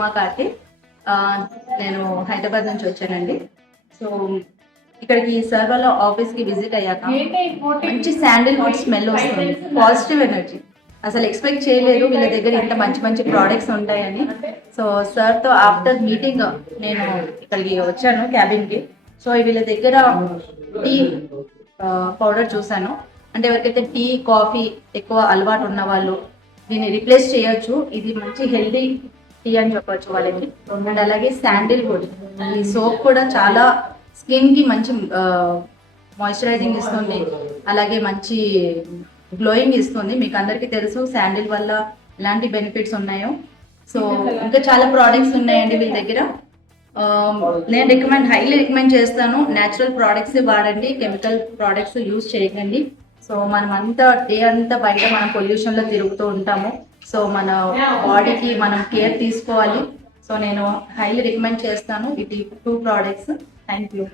ఉమా కార్తి. నేను హైదరాబాద్ నుంచి వచ్చానండి. సో ఇక్కడికి సార్ వాళ్ళ ఆఫీస్కి విజిట్ అయ్యాక మంచి శాండిల్వుడ్ స్మెల్ వస్తుంది, పాజిటివ్ ఎనర్జీ. అసలు ఎక్స్పెక్ట్ చేయలేదు వీళ్ళ దగ్గర ఇంత మంచి మంచి ప్రోడక్ట్స్ ఉంటాయని. సో సార్తో ఆఫ్టర్ మీటింగ్ నేను ఇక్కడికి వచ్చాను క్యాబిన్కి. సో వీళ్ళ దగ్గర టీ పౌడర్ చూసాను. అంటే ఎవరికైతే టీ కాఫీ ఎక్కువ అలవాటు ఉన్న వాళ్ళు దీన్ని రిప్లేస్ చేయొచ్చు. ఇది మంచి హెల్దీ టీ అని చెప్పొచ్చు వాళ్ళకి. అండ్ అలాగే శాండిల్వుడ్ ఈ సోప్ కూడా చాలా స్కిన్కి మంచి మాయిశ్చరైజింగ్ ఇస్తుంది, అలాగే మంచి గ్లోయింగ్ ఇస్తుంది. మీకు అందరికీ తెలుసు శాండిల్ వల్ల ఎలాంటి బెనిఫిట్స్ ఉన్నాయో. సో ఇంకా చాలా ప్రోడక్ట్స్ ఉన్నాయండి వీళ్ళ దగ్గర. నేను హైలీ రికమెండ్ చేస్తాను. న్యాచురల్ ప్రోడక్ట్స్ వాడండి, కెమికల్ ప్రోడక్ట్స్ యూజ్ చేయకండి. సో మనం అంతా డే అంతా బయట మనం పొల్యూషన్లో తిరుగుతూ ఉంటాము. సో మన బాడీకి మనం కేర్ తీసుకోవాలి. సో నేను హైలీ రికమెండ్ చేస్తాను ఇది 2 ప్రోడక్ట్స్. Thank you.